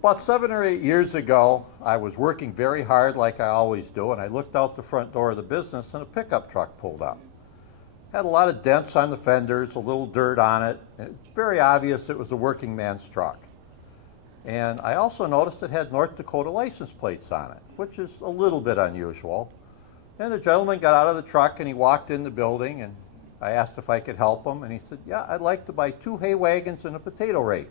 About 7 or 8 years ago, I was working very hard like I always do, and I looked out the front door of the business and a pickup truck pulled up. Had a lot of dents on the fenders, a little dirt on it, and it's very obvious it was a working man's truck. And I also noticed it had North Dakota license plates on it, which is a little bit unusual. And the gentleman got out of the truck and he walked in the building, and I asked if I could help him, and he said, "Yeah, I'd like to buy 2 hay wagons and a potato rake."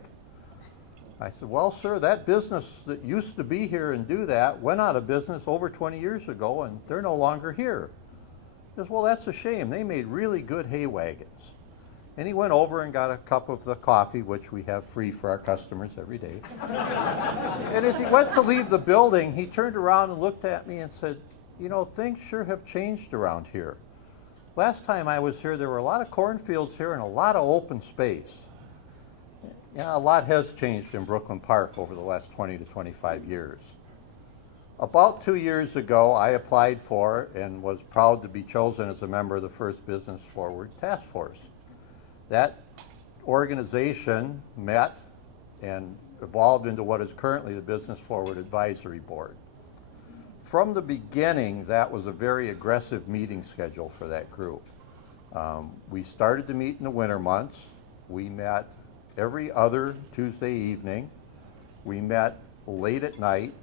I said, "Well, sir, that business that used to be here and do that went out of business over 20 years ago, and they're no longer here." He says, "Well, that's a shame. They made really good hay wagons." And he went over and got a cup of the coffee, which we have free for our customers every day. And as he went to leave the building, he turned around and looked at me and said, "You know, things sure have changed around here. Last time I was here, there were a lot of cornfields here and a lot of open space." Yeah, a lot has changed in Brooklyn Park over the last 20 to 25 years. About 2 years ago, I applied for and was proud to be chosen as a member of the First Business Forward Task Force. That organization met and evolved into what is currently the Business Forward Advisory Board. From the beginning, that was a very aggressive meeting schedule for that group. We started to meet in the winter months. We met every other Tuesday evening. We met late at night,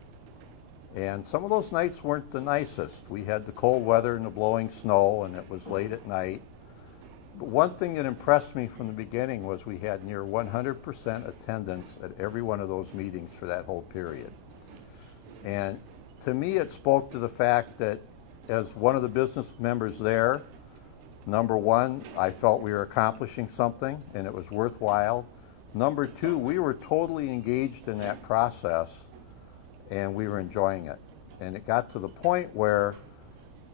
and some of those nights weren't the nicest. We had the cold weather and the blowing snow, and it was late at night. But one thing that impressed me from the beginning was we had near 100% attendance at every one of those meetings for that whole period. And to me, it spoke to the fact that as one of the business members there, number one, I felt we were accomplishing something and it was worthwhile. Number two, we were totally engaged in that process and we were enjoying it. And it got to the point where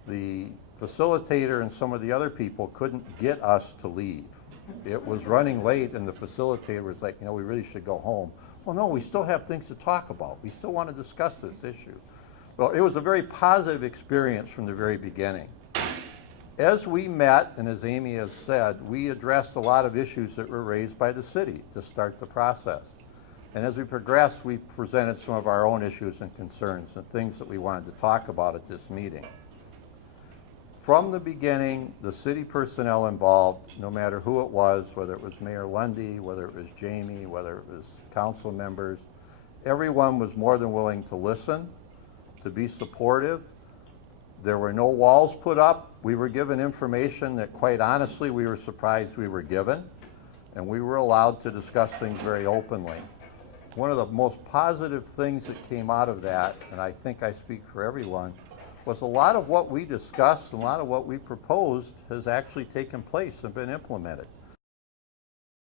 the facilitator and some of the other people couldn't get us to leave. It was running late and the facilitator was like, "You know, we really should go home." "Well, no, we still have things to talk about. We still want to discuss this issue." Well, it was a very positive experience from the very beginning. As we met, and as Amy has said, we addressed a lot of issues that were raised by the city to start the process. And as we progressed, we presented some of our own issues and concerns and things that we wanted to talk about at this meeting. From the beginning, the city personnel involved, no matter who it was, whether it was Mayor Lundy, whether it was Jamie, whether it was council members, everyone was more than willing to listen, to be supportive. There were no walls put up. We were given information that, quite honestly, we were surprised we were given, and we were allowed to discuss things very openly. One of the most positive things that came out of that, and I think I speak for everyone, was a lot of what we discussed and a lot of what we proposed has actually taken place and been implemented.